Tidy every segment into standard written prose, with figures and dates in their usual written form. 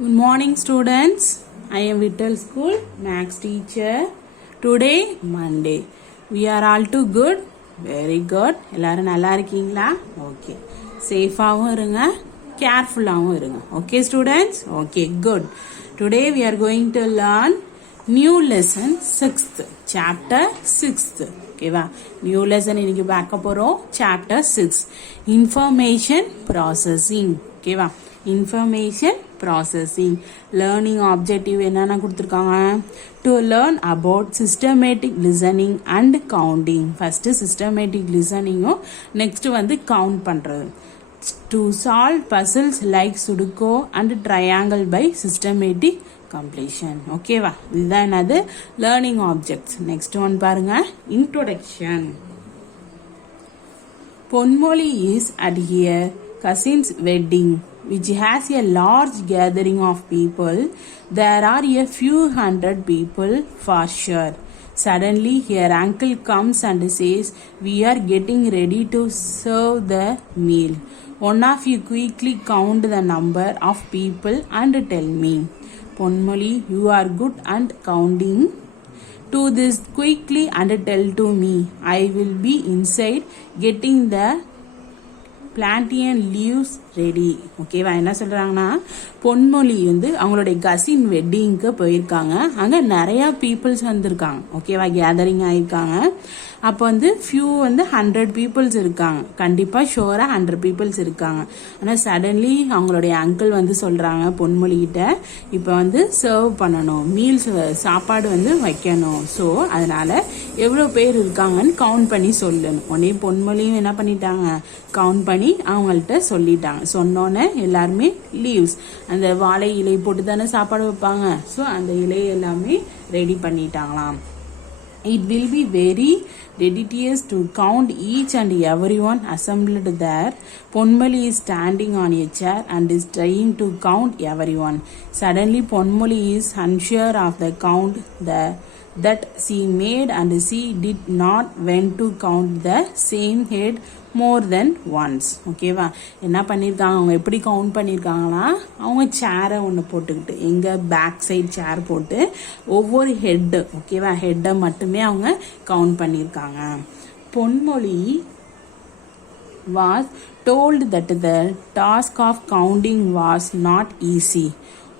Good morning students. I am Vittal School Max teacher. Today Monday. We are all too good. Very good. எல்லாரும் நல்லா இருக்கீங்களா? Okay. சேஃபாவும் இருங்க. கேர்ஃபுல்லாவும் இருங்க. Okay students? Okay, good. Today we are going to learn new lesson 6th. Chapter 6th. ஓகேவா new lesson இன்னைக்கு பார்க்க போறோம். Chapter 6 information processing. ஓகேவா இன்ஃபர்மேஷன் ப்ராசஸிங் லேர்னிங் ஆப்ஜெக்டிவ் என்னென்ன கொடுத்துருக்காங்க. To learn about systematic listening and counting. First systematic லிசனிங்கும் next count பண்றது. To solve puzzles like sudoku and triangle by systematic completion. ஓகேவா இதுதான் என்னது லேர்னிங் ஆப்ஜெக்ட்ஸ். நெக்ஸ்ட் ஒன் பாருங்க introduction. பொன்மொழி is at here cousin's wedding which has a large gathering of people. There are a few hundred people for sure. Suddenly her uncle comes and says, we are getting ready to serve the meal. One of you quickly count the number of people and tell me. Ponmoli, you are good and counting. Do this quickly and tell to me. I will be inside getting the plantain leaves ready. ஓகேவா என்ன சொல்றாங்கன்னா பொன்மொழி அவங்களுடைய cousin வெட்டிங்க்கு போயிருக்காங்க. அங்க நிறைய peoples வந்திருக்காங்க. ஓகேவா gathering ஆயிருக்காங்க. அப்போ ஃபியூ 100 பீப்புள்ஸ் இருக்காங்க. கண்டிப்பா ஷோரா 100 பீப்புள்ஸ் இருக்காங்க. ஆனா சடன்லி அவங்களுடைய அங்கிள் சொல்றாங்க பொன்மொழி கிட்ட இப்ப சர்வ் பண்ணணும், மீல்ஸ் சாப்பாடு வைக்கணும். ஸோ அதனால எவ்வளவு பேர் இருக்காங்கன்னு கவுண்ட் பண்ணி சொல்லணும். உடனே பொன்மொழியும் என்ன பண்ணிட்டாங்க கவுண்ட் பண்ணி அவங்கள்ட்ட சொல்லிட்டாங்க. சொன்னோன்னே எல்லாருமே லீவ்ஸ் அந்த வாழை இலை போட்டு தானே சாப்பாடு வைப்பாங்க. ஸோ அந்த இலை எல்லாமே ready பண்ணிட்டாங்களாம். It will be very tedious to count each and everyone assembled there. Ponmoli is standing on a chair and is trying to count everyone. Suddenly Ponmoli is unsure of the count that she made and she did not went to count the same head more than once. ஓகேவா என்ன பண்ணியிருக்காங்க அவங்க எப்படி count பண்ணியிருக்காங்கன்னா அவங்க சேரை ஒன்று போட்டுக்கிட்டு எங்க பேக் சைடு சேர் போட்டு ஒவ்வொரு ஹெட்டு ஓகேவா ஹெட்டை மட்டுமே அவங்க கவுண்ட் பண்ணியிருக்காங்க. பொன்மொழி was told that the task of counting was not easy.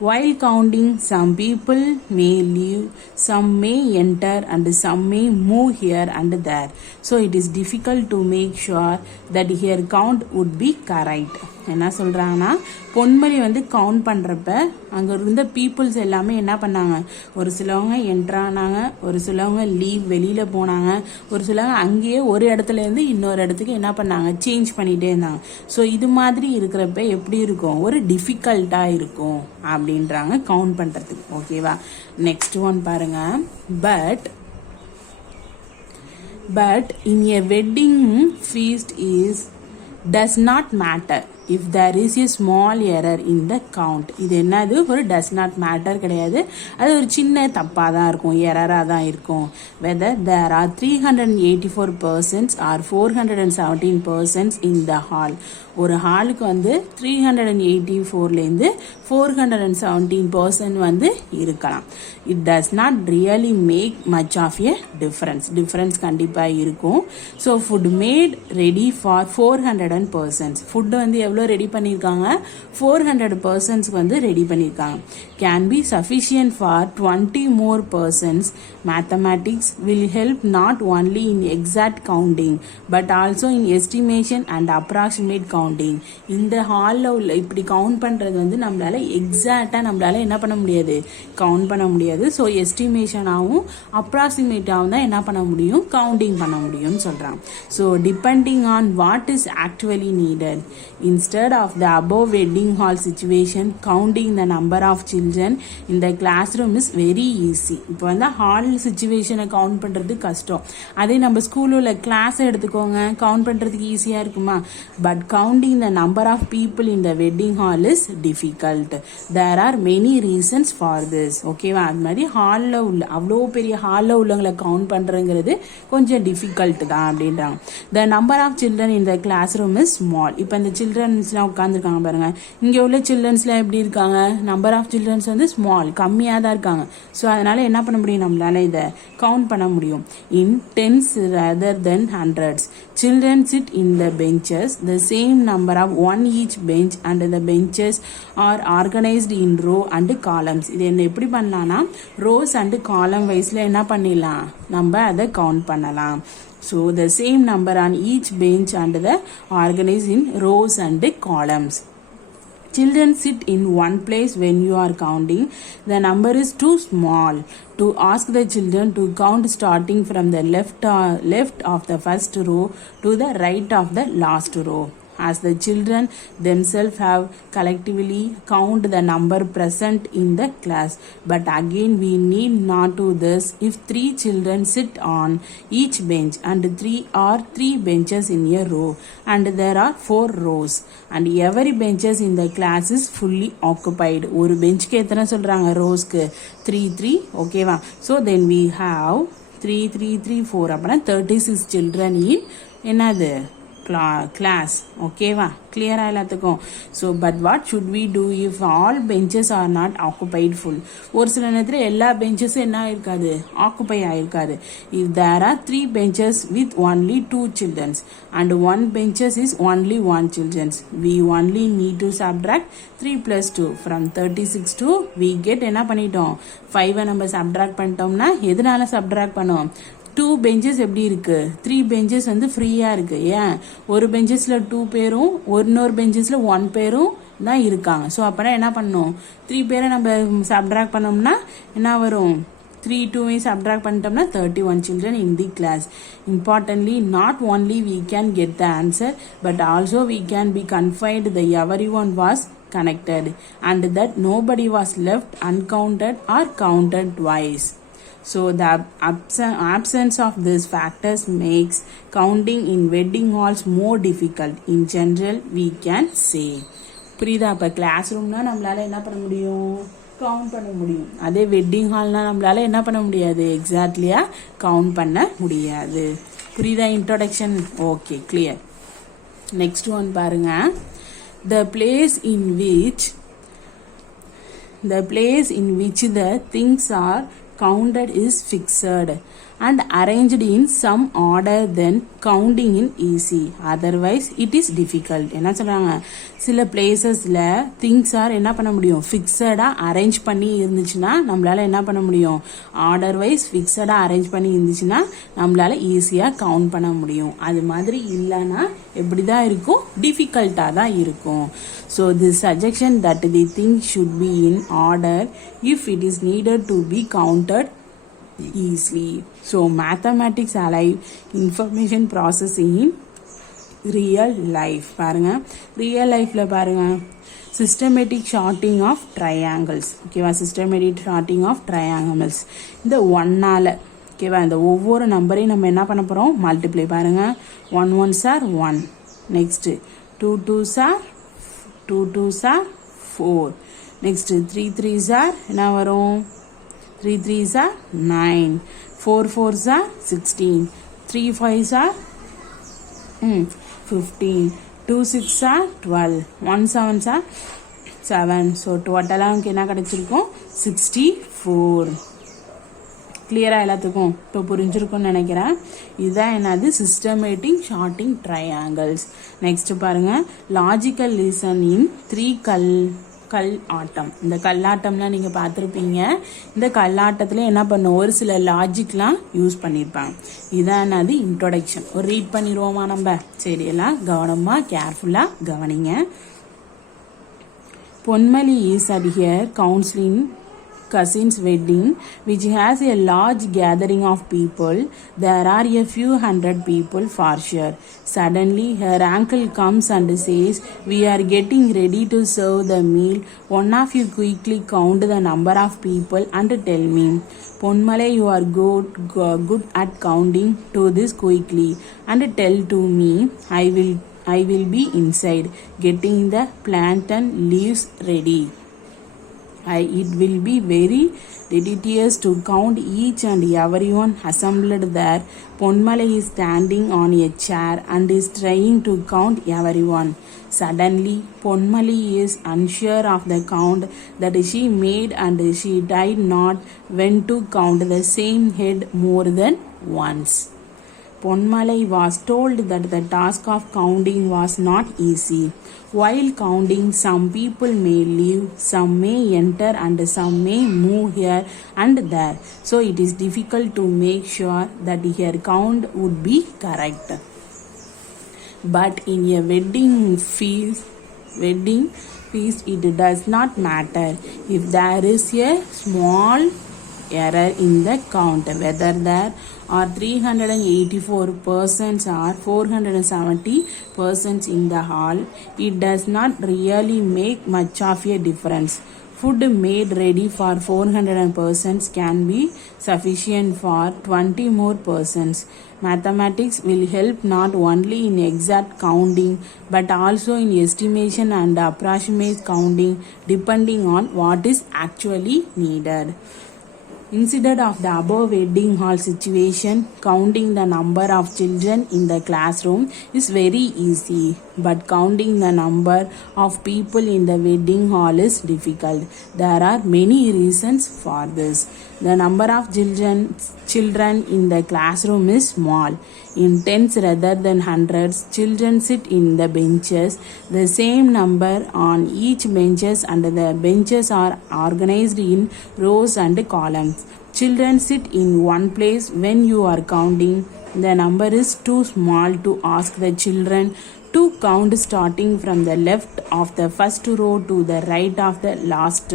While counting, some people may leave, some may enter, and some may move here and there. So it is difficult to make sure that her count would be correct. என்ன சொல்றாங்கன்னா பொன்மொழி count பண்றப்ப அங்க இருந்த peoples எல்லாமே என்ன பண்ணாங்க, ஒரு சிலவங்க என்டர் ஆனாங்க, ஒரு சிலவங்க லீவ் வெளியில போனாங்க, ஒரு சிலவங்க அங்கேயே ஒரு இடத்துல இருந்து இன்னொரு இடத்துக்கு என்ன பண்ணாங்க சேஞ்ச் பண்ணிட்டே இருந்தாங்க. ஸோ இது மாதிரி இருக்கிறப்ப எப்படி இருக்கும், ஒரு டிஃபிகல்ட்டா இருக்கும் அப்படின்றாங்க கவுண்ட் பண்றதுக்கு. ஓகேவா நெக்ஸ்ட் ஒன் பாருங்க. But in a wedding feast does not matter if there is a small error in the count. இது என்னது ஒரு does not matter கிடையாது, அது ஒரு சின்ன தப்பா தான் இருக்கும், எரரா தான் இருக்கும். whether there are 384 persons or 417 persons in the hall. ஒரு ஹாலுக்கு 384ல இருந்து 417 பர்சன் இருக்கலாம். It does not really make much of a difference கண்டிப்பா இருக்கும். So food made ready for 400 persons. Food எவ்வளோ ரெடி பண்ணியிருக்காங்க, 400 பர்சன்ஸ்க்கு ரெடி பண்ணியிருக்காங்க. Can be sufficient for 20 more persons. Mathematics will help not only in exact counting but also in estimation and approximate counting. இந்த ஹாலில் உள்ள இப்படி கவுண்ட் பண்றது நம்மளால எக்ஸாக்டா நம்மளால என்ன பண்ண முடியாது கவுண்ட் பண்ண முடியாது. ஸோ எஸ்டிமேஷனாகவும் அப்ராக்சிமேட்டாகவும் தான் என்ன பண்ண முடியும் கவுண்டிங் பண்ண முடியும்னு சொல்றாங்க. So depending on what is actually needed. Instead of the above wedding hall situation, counting the number of children in the classroom is very easy. இப்போ ஹால் சிச்சுவேஷனை கவுண்ட் பண்றது கஷ்டம். அதே நம்ம ஸ்கூல்ல உள்ள கிளாஸ் எடுத்துக்கோங்க, கவுண்ட் பண்றதுக்கு ஈஸியா இருக்குமா. But counting the number of people in the wedding hall is difficult. There are many reasons for this. ஓகேவா அது மாதிரி ஹாலில் உள்ள அவ்வளோ பெரிய ஹாலில் உள்ளவங்களை கவுண்ட் பண்றதுங்கிறது கொஞ்சம் டிஃபிகல்ட் தான் அப்படின்றாங்க. The number of children in the classroom is small. இப்போ இந்த சில்ட்ரன் சில்ட்ரன்ஸ்லாம் உட்காந்துருக்காங்க பாருங்கள். இங்கே உள்ள சில்ட்ரன்ஸ்லாம் எப்படி இருக்காங்க, நம்பர் ஆஃப் சில்ட்ரன்ஸ் வந்து ஸ்மால், கம்மியாக தான் இருக்காங்க. ஸோ அதனால் என்ன பண்ண முடியும், நம்மளால இதை கவுண்ட் பண்ண முடியும். In tens rather than hundreds children sit in the benches, the same number of one each bench, and the benches are organized in row and columns. இது என்ன எப்படி பண்ணலாம்னா rows and column wiseல என்ன பண்ணிடலாம், நம்ம அதை கவுண்ட் பண்ணலாம். So the same number on each bench and the organized in rows and columns. Children sit in one place when you are counting. The number is too small to ask the children to count starting from the left of the first row to the right of the last row, as the children themselves have collectively count the number present in the class. But again we need not do this if 3 children sit on each bench and 3 benches in a row and there are 4 rows and every benches in the class is fully occupied. ஒரு பெஞ்சுக்கு எத்தனை சொல்றாங்க, ரோஸ்க்கு 3 ஓகேவா. So then we have 3 4 அப்புறம் 36 children in என்னது class. ஓகேவா, கிளியரா எல்லாத்துக்கும். So but what should we do if all benches are not occupied full. ஒரு சில நேரத்தில் எல்லா பெஞ்சஸும் என்ன ஆயிருக்காது, ஆக்குபை ஆயிருக்காது. If there are 3 benches with only 2 children and 1 benches is only 1 children, we only need to subtract 3 plus 2 from 36 to we get என்ன பண்ணிட்டோம், 5 நம்ம சப்ட்ராக்ட் பண்ணிட்டோம்னா எதனால சப்ட்ராக்ட் பண்ணோம், 2 benches எப்படி இருக்கு, 3 benches வந்து ஃப்ரீயா இருக்கு. ஏன், ஒரு பெஞ்சஸ்ல 2 பேரும் இன்னொரு பெஞ்சஸ்ல 1 பேரும் தான் இருக்காங்க. ஸோ அப்புறம் என்ன பண்ணணும், 3 பேரை நம்ம சப்ட்ராக்ட் பண்ணோம்னா என்ன வரும், 3 2 subtract பண்ணிட்டோம்னா 31 children in the class. Importantly, not only we can get the answer but also we can be confined that everyone was connected and that nobody was left uncounted or counted twice. So the absence of these factors makes counting in wedding halls more difficult. In general, we can say. புரியுதா, இப்போ class ரூம்னா நம்மளால என்ன பண்ண முடியும், count பண்ண முடியும். அதே wedding ஹால்னா நம்மளால என்ன பண்ண முடியாது, எக்ஸாக்ட்லியா கவுண்ட் பண்ண முடியாது. புரியுதா introduction, okay clear. Next one பாருங்க, the place in which the things are counted is fixed and arranged in some order, then counting in easy, otherwise it is difficult. என்ன சொல்றாங்க, சில பிளேசஸ்ல திங்ஸ் ஆர் என்ன பண்ண முடியும், ஃபிக்ஸடா அரேஞ்ச் பண்ணி இருந்துச்சுன்னா நம்மளால என்ன பண்ண முடியும், ஆர்டர் வைஸ் ஃபிக்ஸடா அரேஞ்ச் பண்ணி இருந்துச்சுன்னா நம்மளால ஈஸியா கவுண்ட் பண்ண முடியும். அது மாதிரி இல்லைன்னா எப்படிதான் இருக்கும், டிஃபிகல்ட்டா தான் இருக்கும். So this suggestion that the things should be in order if it is needed to be counted easily. So mathematics alive information processing in real life. பாருங்க, ரியல் லைஃப்ல பாருங்க, systematic sorting of triangles. ஓகேவா, systematic sorting of triangles. இந்த 1ஆல ஓகேவா, இந்த ஒவ்வொரு நம்பரையும் நம்ம என்ன பண்ண போறோம், மல்டிப்ளை. பாருங்க, 1 1s are 1, next 2 2s are 4, next 3 3s are என்ன வரும், 3 3s are 9, 4 4s are 16, 3 5s are 15, 2 6 are 12, 1 7s are 7. So டோட்டலாக நமக்கு என்ன கிடைச்சிருக்கும், 64. கிளியரா எல்லாத்துக்கும் இப்போ புரிஞ்சிருக்கும்னு நினைக்கிறேன். இதுதான் என்னது, சிஸ்டமேட்டிக் ஷார்ட்டிங் ட்ரையாங்கிள்ஸ். நெக்ஸ்ட் பாருங்க, லாஜிக்கல் லிசன் இன் 3 கல் ஆட்டம். இந்த கல்லாட்டம்லாம் நீங்கள் பார்த்துருப்பீங்க. இந்த கல்லாட்டத்தில் என்ன பண்ணும், ஒரு சில லாஜிக்லாம் யூஸ் பண்ணியிருப்பாங்க. இதான் அது இன்ட்ரோடக்ஷன். ஒரு ரீட் பண்ணிடுவோமா நம்ம, சரி எல்லாம் கவனமாக கேர்ஃபுல்லாக கவனிங்க. பொன்மலி is at her counseling cousin's wedding which has a large gathering of people. There are a few hundred people for sure. Suddenly her uncle comes and says, we are getting ready to serve the meal. One of you quickly count the number of people and tell me. Ponmale, you are good at counting. Do this quickly and tell to me. I will be inside getting the plantain leaves ready. It will be very tedious to count each and everyone assembled there. Ponmalai is standing on a chair and is trying to count everyone. Suddenly, Ponmali is unsure of the count that she made and she did not want to count the same head more than once. Ponmalai was told that the task of counting was not easy. While counting, some people may leave, some may enter, and some may move here and there. So it is difficult to make sure that her count would be correct. But in a wedding feast, it does not matter if there is a small error in the count, whether there are 384 persons or 470 persons in the hall. It does not really make much of a difference. Food made ready for 400 persons can be sufficient for 20 more persons. Mathematics will help not only in exact counting but also in estimation and approximate counting depending on what is actually needed. Instead of the above wedding hall situation, counting the number of children in the classroom is very easy, but counting the number of people in the wedding hall is difficult. There are many reasons for this. The number of children in the classroom is small. In tens rather than hundreds, children sit in the benches, the same number on each benches, and the benches are organized in rows and columns. Children sit in one place when you are counting. The number is too small to ask the children to count starting from the left of the first row to the right of the last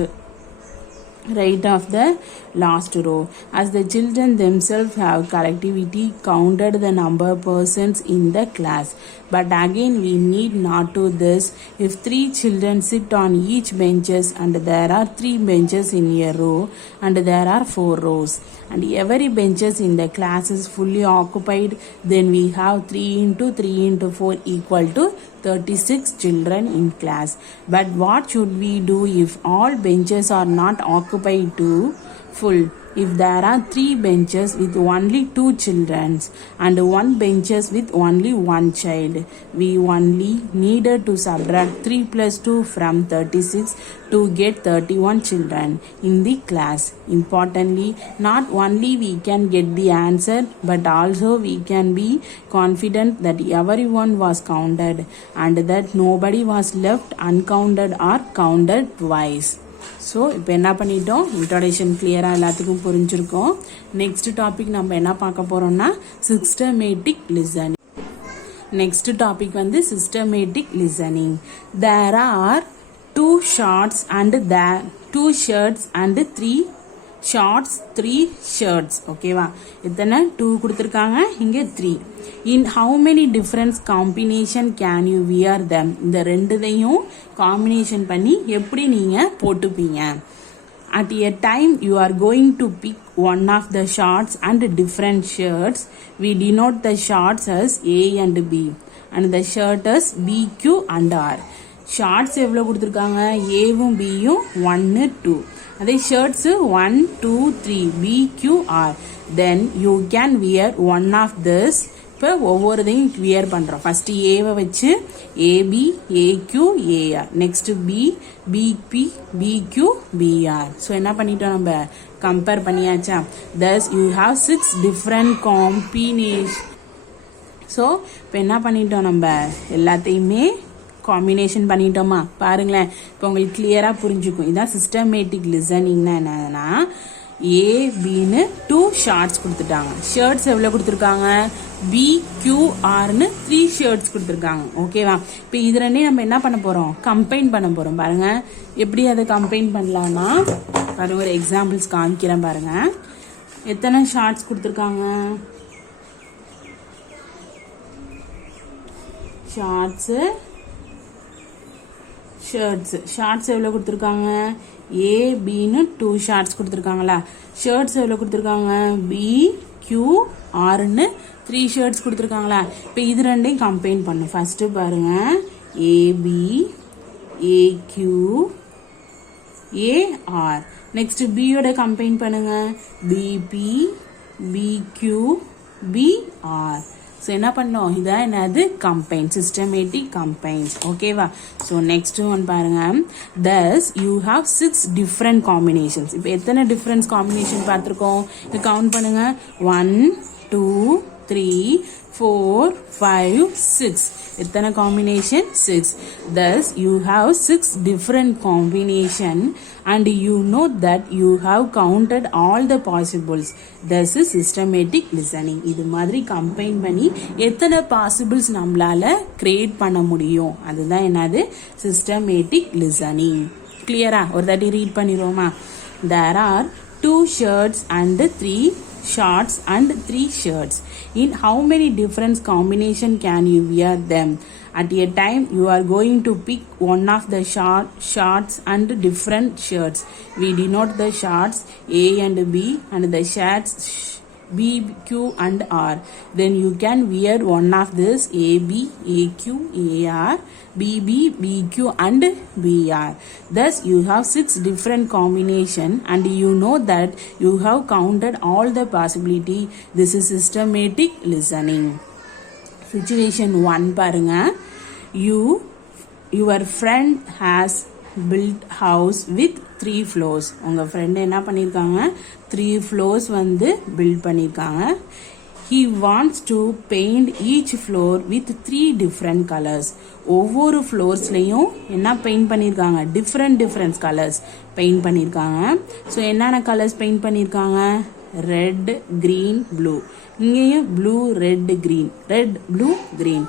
row. As the children themselves have collectively counted the number of persons in the class. But again, we need not do this if 3 children sit on each benches and there are 3 benches in a row and there are 4 rows and every benches in the class is fully occupied. Then we have 3 into 3 into 4 equal to 36 children in class. But what should we do if all benches are not occupied to full? If there are 3 benches with only 2 children and 1 benches with only 1 child, we only needed to subtract 3 plus 2 from 36 to get 31 children in the class. Importantly, not only we can get the answer, but also we can be confident that everyone was counted and that nobody was left uncounted or counted twice. So இப்போ என்ன பண்ணிட்டோம், introduction கிளியராக எல்லாத்துக்கும் புரிஞ்சிருக்கோம். Next topic நம்ம என்ன பார்க்க போகிறோம்னா systematic listening. Next topic வந்து systematic listening. There are 2 shorts and 2 shirts and 3 shorts 3 shirts. ஓகேவா, இத்தனை 2 கொடுத்துருக்காங்க, இங்கே 3. In how many difference combination can you wear them? இந்த ரெண்டுதையும் காம்பினேஷன் பண்ணி எப்படி நீங்கள் போட்டுப்பீங்க? At a time you are going to pick one of the shorts and different shirts. We denote the shorts as A and B and the shirt as B, Q and R. Shorts எவ்வளோ கொடுத்துருக்காங்க, ஏவும் பியும் 1 2. அதே shirts 1 2 3 B Q R. Then you can wear one of this. இப்போ ஒவ்வொருதையும் wear பண்ணுறோம். First ஏவை வச்சு AB AQ AR, next BP BQ BR. So என்ன பண்ணிட்டோம், நம்ம கம்பேர் பண்ணியாச்சா. Thus you have 6 different combination. So இப்போ என்ன பண்ணிட்டோம், நம்ம எல்லாத்தையுமே காம்பினேஷன் பண்ணிட்டோமா. பாருங்களேன், இப்போ உங்களுக்கு கிளியராக புரிஞ்சுக்கும். இதான் சிஸ்டமேட்டிக் லிசனிங்னா என்னன்னா, ஏபின்னு 2 ஷார்ட்ஸ் கொடுத்துட்டாங்க. ஷர்ட்ஸ் எவ்வளோ கொடுத்துருக்காங்க, BQRன்னு 3 ஷர்ட்ஸ் கொடுத்துருக்காங்க. ஓகேவா, இப்போ இது ரெண்டையும் நம்ம என்ன பண்ண போகிறோம், கம்பைன் பண்ண போகிறோம். பாருங்க எப்படி அதை கம்பைன் பண்ணலாம்னா, பாருங்க ஒரு எக்ஸாம்பிள்ஸ் காமிக்கிறேன். பாருங்க எத்தனை ஷார்ட்ஸ் கொடுத்துருக்காங்க, ஷார்ட்ஸு ஷார்ட்ஸ் எவ்வளோ கொடுத்துருக்காங்க, ஏபின்னு 2 ஷார்ட்ஸ் கொடுத்துருக்காங்களா. ஷர்ட்ஸ் எவ்வளோ கொடுத்துருக்காங்க, BQRன்னு 3 ஷர்ட்ஸ் கொடுத்துருக்காங்களா. இப்போ இது ரெண்டையும் கம்பைன் பண்ணும். ஃபஸ்ட்டு பாருங்க, AB AQ AR. Next B யோட கம்பைன் பண்ணுங்க. BP, BQ, BR. ஸோ என்ன பண்ணோம், இதான் என்னது கம்பைன், சிஸ்டமேட்டிக் கம்பைன்ஸ். ஓகேவா? ஸோ நெக்ஸ்ட் ஒன் பாருங்க. thus you have 6 different combinations. இப்போ எத்தனை டிஃப்ரெண்ட் காம்பினேஷன் பார்த்துருக்கோம், இது கவுண்ட் பண்ணுங்க. 1 2 3 4 5 6. எத்தனை combination? 6. thus you have 6 different combination and you know that you have counted all the possibles. this is systematic listening. இது மாதிரி combine பண்ணி எத்தனை பாசிபிள்ஸ் நம்மளால கிரியேட் பண்ண முடியும், அதுதான் என்னது systematic listening. கிளியரா? ஒரு தாட்டி read பண்ணிடுவோமா? there are 2 shirts and 3 shorts and 3 shirts. In how many different combination can you wear them? At a time you are going to pick one of the shorts and different shirts. We denote the shorts A and B and the shirts B, Q and R. Then you can wear one of this AB, AQ, AR, BB, BQ and BR. Thus you have 6 different combination and you know that you have counted all the possibility. This is systematic listening. Situation 1 பாருங்க. Your friend has built house with 3 floors. உங்க friend என்ன பண்ணிருக்காங்க, 3 floors வந்து build பண்ணிருக்காங்க. He wants to paint each floor with 3 different colors. ஒவ்வொரு ஃப்ளோர்ஸ்லையும் என்ன paint பண்ணியிருக்காங்க, different colours paint பண்ணியிருக்காங்க. ஸோ என்னென்ன கலர்ஸ் பெயிண்ட் பண்ணியிருக்காங்க, ரெட், கிரீன், ப்ளூ. இங்கேயும் blue, red, green, red, blue, green.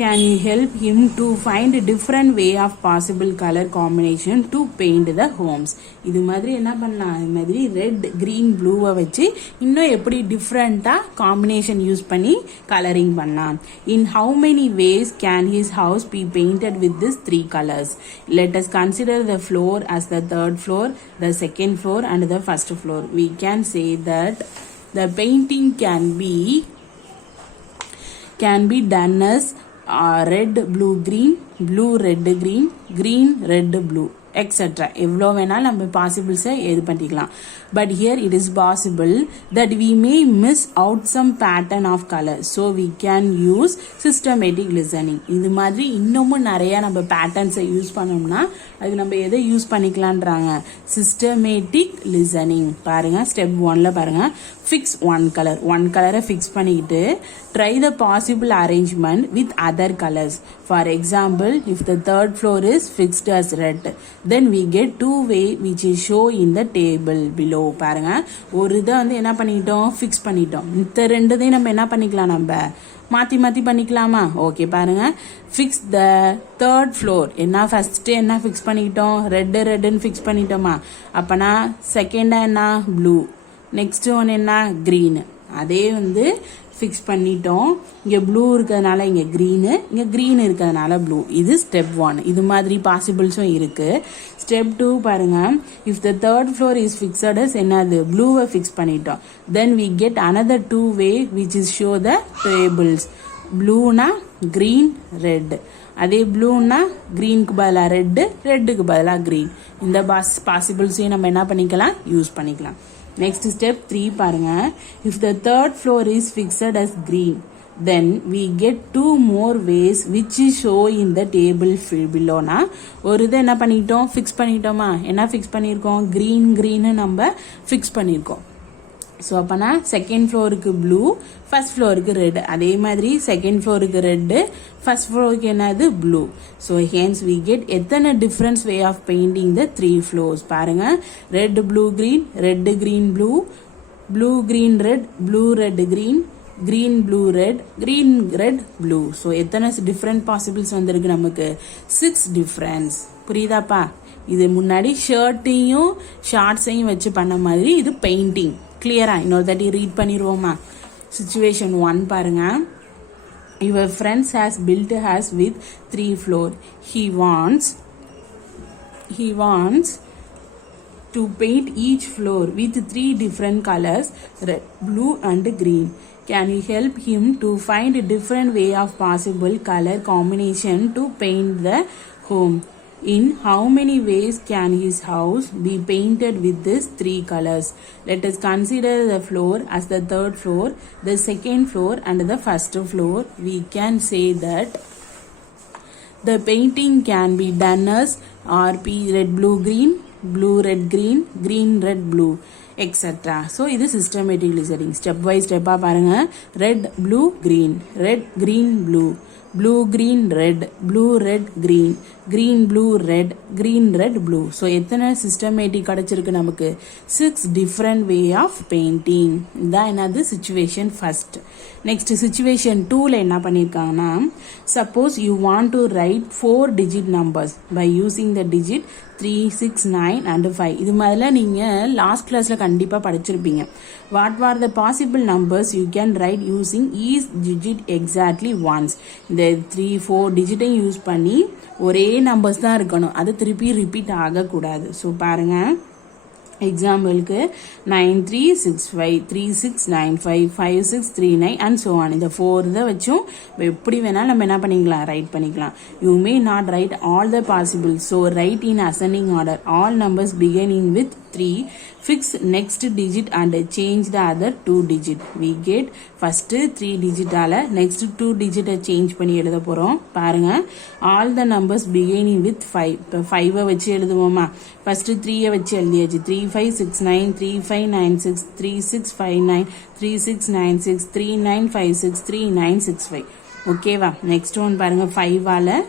Can you help him to find a different way of possible color combination to paint the homes? இது மாதிரி என்ன பண்ணலாம், இது மாதிரி ரெட், கிரீன், ப்ளூவை வச்சு இன்னும் எப்படி டிஃப்ரெண்ட்டாக காம்பினேஷன் யூஸ் பண்ணி கலரிங் பண்ணலாம். In how many ways can his house be painted with these 3 colors? Let us consider the floor as the 3rd floor, the 2nd floor and the 1st floor. We can say that the painting can be done as red, blue, green, blue, red, green, green, red, blue, etc. எவ்வளோ வேணாலும் நம்ம பாசிபிள்ஸை எது பண்ணிக்கலாம். But here it is possible that we may miss out some pattern of colour. So we can use systematic listening. இது மாதிரி இன்னமும் நிறைய நம்ம பேட்டர்ன்ஸை யூஸ் பண்ணோம்னா அதுக்கு நம்ம எதை யூஸ் பண்ணிக்கலான்றாங்க, சிஸ்டமேட்டிக் லிசனிங். பாருங்க, ஸ்டெப் 1ல பாருங்க, ஃபிக்ஸ் ஒன் கலரை ஃபிக்ஸ் பண்ணிக்கிட்டு try the possible arrangement with other colours. For example, if the 3rd floor is fixed as red, then we get 2 way which is show in the table below. பாருங்க, ஒரு இதை வந்து என்ன பண்ணிட்டோம், fix பண்ணிட்டோம். இந்த 2 நம்ம என்ன பண்ணிக்கலாம், நம்ம மாற்றி பண்ணிக்கலாமா? ஓகே, பாருங்க, ஃபிக்ஸ் த 3rd floor. என்ன ஃபர்ஸ்ட் என்ன ஃபிக்ஸ் பண்ணிக்கிட்டோம், ரெட்டுன்னு ஃபிக்ஸ் பண்ணிட்டோமா? அப்பனா செகண்டா என்ன, ப்ளூ. நெக்ஸ்ட் ஒன் என்ன, கிரீன். அதே வந்து ஃபிக்ஸ் பண்ணிட்டோம். இங்கே ப்ளூ இருக்கிறதுனால இங்கே க்ரீனு, இங்கே க்ரீன் இருக்கிறதுனால ப்ளூ. இது ஸ்டெப் 1. இது மாதிரி பாசிபிள்ஸும் இருக்குது. ஸ்டெப் 2 பாருங்க, if the 3rd floor is fixed as என்னது, ப்ளூவை ஃபிக்ஸ் பண்ணிட்டோம். Then we get another 2 way which is show the tables. ப்ளூனா க்ரீன், ரெட். அதே ப்ளூன்னா க்ரீனுக்கு பதிலாக ரெட்டுக்கு பதிலாக க்ரீன். இந்த பாசிபிள்ஸையும் நம்ம என்ன பண்ணிக்கலாம், யூஸ் பண்ணிக்கலாம். Next step 3 பாருங்க, if the 3rd floor is fixed as green, then we get 2 more ways which is show in the table below. னா ஒரு இதை என்ன பண்ணிட்டோம், ஃபிக்ஸ் பண்ணிட்டோமா? என்ன ஃபிக்ஸ் பண்ணியிருக்கோம், க்ரீன்னு நம்ம ஃபிக்ஸ் பண்ணியிருக்கோம். ஸோ அப்போனா 2nd floorக்கு ப்ளூ, 1st floorக்கு ரெட். அதே மாதிரி 2nd floorக்கு ரெட்டு, 1st floorக்கு என்னது, blue. So hence we get எத்தனை different way of painting the 3 floors. பாருங்க, red, blue, green, red, green, blue, blue, green, red, blue, red, green, green, blue, red, green, red, blue. So எத்தனை different possibles வந்திருக்கு நமக்கு, 6 difference. புரியுதாப்பா? இது முன்னாடி ஷர்ட்டையும் ஷார்ட்ஸையும் வச்சு பண்ண மாதிரி இது பெயிண்டிங். கிளியரா? இன்னொரு தாட்டி ரீட் பண்ணிடுவோமா? சிச்சுவேஷன் 1 பாருங்க, your friends has built a house with 3 floors. He wants to paint each floor with 3 different colors, red, blue and green. Can you help him to find a different way of possible color combination to paint the home? In how many ways can his house be painted with these three colors? Let us consider the floor as the third floor, the second floor and the first floor. We can say that the painting can be done as RP red blue green, blue red green, green red blue, etc. So இது systematic listening. Step by step பாருங்க. Red blue green, red green blue, blue green red, blue red green, green blue red, green red blue. So எத்தனை systematic கிடைச்சிருக்கு நமக்கு? 6 different way of painting. இதான் என்னது situation first. Next situation 2ல என்ன பண்ணிருக்காங்கன்னா, suppose you want to write 4 digit numbers by using the digit 3, 6, 9 and 5. இது மாதிரிலாம் நீங்க last கிளாஸ்ல கண்டிப்பா படிச்சிருப்பீங்க. What were the possible numbers you can write using each digit exactly once? இந்த 3, 4 டிஜிட்டையும் யூஸ் பண்ணி ஒரே நம்பர்ஸ் தான் இருக்கணும், அது திருப்பி ரிப்பீட் ஆகக்கூடாது. ஸோ பாருங்க, எக்ஸாம்பிளுக்கு 9365, 3695, 5639 அண்ட் ஸோ ஆன். இந்த 4 இதை வச்சும் எப்படி வேணாலும் நம்ம என்ன பண்ணிக்கலாம், ரைட் பண்ணிக்கலாம். You may not right all the possible, so right in ascending order. All numbers beginning with 3, fix next digit and change the other 2 digit. We get first 3 digit ஆல next 2 digit change பண்ணி எழுத போறோம். பாருங்க, all the numbers beginning with 5. இப்போ 5 வச்சு எழுதுவோமா? first 3 வச்சு எழுதியாச்சு. 3569, 3596, 3659, 3696, 3956, 3965. ஓகேவா? நெக்ஸ்ட் ஒன் பாருங்க, 5 ஆல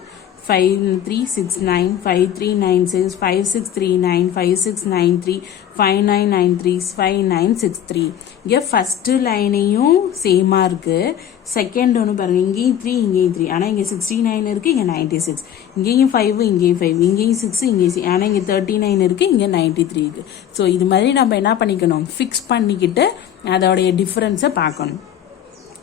5369, 5396, 5639, 5693, 5993, 5963. இங்க ஃபர்ஸ்ட் லைனையும் சேமா இருக்கு. செகண்ட் ஒன்று பாருங்க, இங்கேயும் 3 இங்கேயும் 3, ஆனா இங்க 69 இருக்கு, இங்க 96. இங்கேயும் 5 இங்கேயும் 5, இங்கேயும் 6 இங்கேயும் 6, ஆனா இங்க 39 இருக்கு, இங்க 93 இருக்கு. ஸோ இது மாதிரி நம்ம என்ன பண்ணிக்கணும், ஃபிக்ஸ் பண்ணிக்கிட்டு அதோடைய டிஃபரன்ஸை பார்க்கணும்.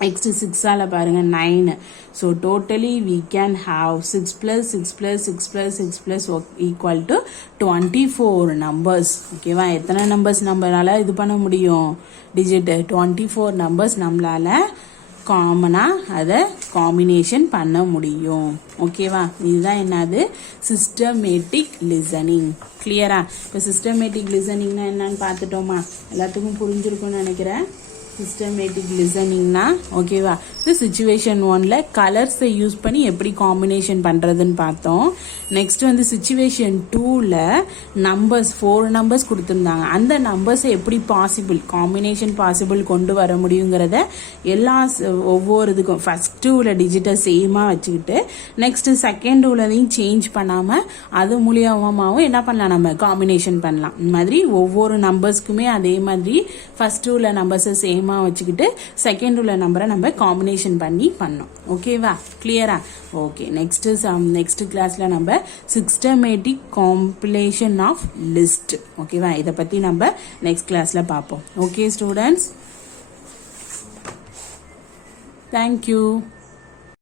நெக்ஸ்ட் 6 ஆல பாருங்க 9. So totally we can have 6 plus 6 plus 6 plus 6 plus equal to 24 numbers. ஓகேவா? எத்தனை நம்பர்ஸ் நம்மளால இது பண்ண முடியும், டிஜிட் 24 நம்பர்ஸ் நம்மளால காமனா அதை காம்பினேஷன் பண்ண முடியும். ஓகேவா? இதுதான் என்னது, சிஸ்டமேட்டிக் லிசனிங். கிளியரா? இப்போ சிஸ்டமேட்டிக் லிசனிங்னா என்னன்னு பார்த்துட்டோமா? எல்லாத்துக்கும் புரிஞ்சிருக்கும்னு நினைக்கிறேன். சிஸ்டமேட்டிக் லிசனிங்னா ஓகேவா, இது சிச்சுவேஷன் 1ல கலர்ஸை யூஸ் பண்ணி எப்படி காம்பினேஷன் பண்ணுறதுன்னு பார்த்தோம். நெக்ஸ்ட் வந்து சிச்சுவேஷன் 2ல நம்பர்ஸ் 4 நம்பர்ஸ் கொடுத்துருந்தாங்க. அந்த நம்பர்ஸை எப்படி பாசிபிள் காம்பினேஷன் பாசிபிள் கொண்டு வர முடியுங்கிறத எல்லா ஒவ்வொரு இதுக்கும் ஃபர்ஸ்ட் உள்ள டிஜிட்டை சேமாக வச்சுக்கிட்டு நெக்ஸ்ட் செகண்ட் உள்ளதையும் சேஞ்ச் பண்ணாமல் அது மூலியமாகவும் என்ன பண்ணலாம், நம்ம காம்பினேஷன் பண்ணலாம். இந்த மாதிரி ஒவ்வொரு நம்பர்ஸ்க்குமே அதே மாதிரி ஃபர்ஸ்ட் உள்ள நம்பர்ஸை சேம் வச்சுக்கிட்டு செகண்ட் உள்ள நம்பரை நம்ம காம்பினேஷன் பண்ணி பண்ணோம். ஓகேவா? கிளியரா? ஓகே. நெக்ஸ்ட் கிளாஸ்ல நம்ம சிஸ்டமேட்டிக் காம்பிலேஷன் ஆஃப் லிஸ்ட். ஓகேவா? இதை பத்தி நம்ம நெக்ஸ்ட் கிளாஸ்ல பார்ப்போம். Okay students, thank you.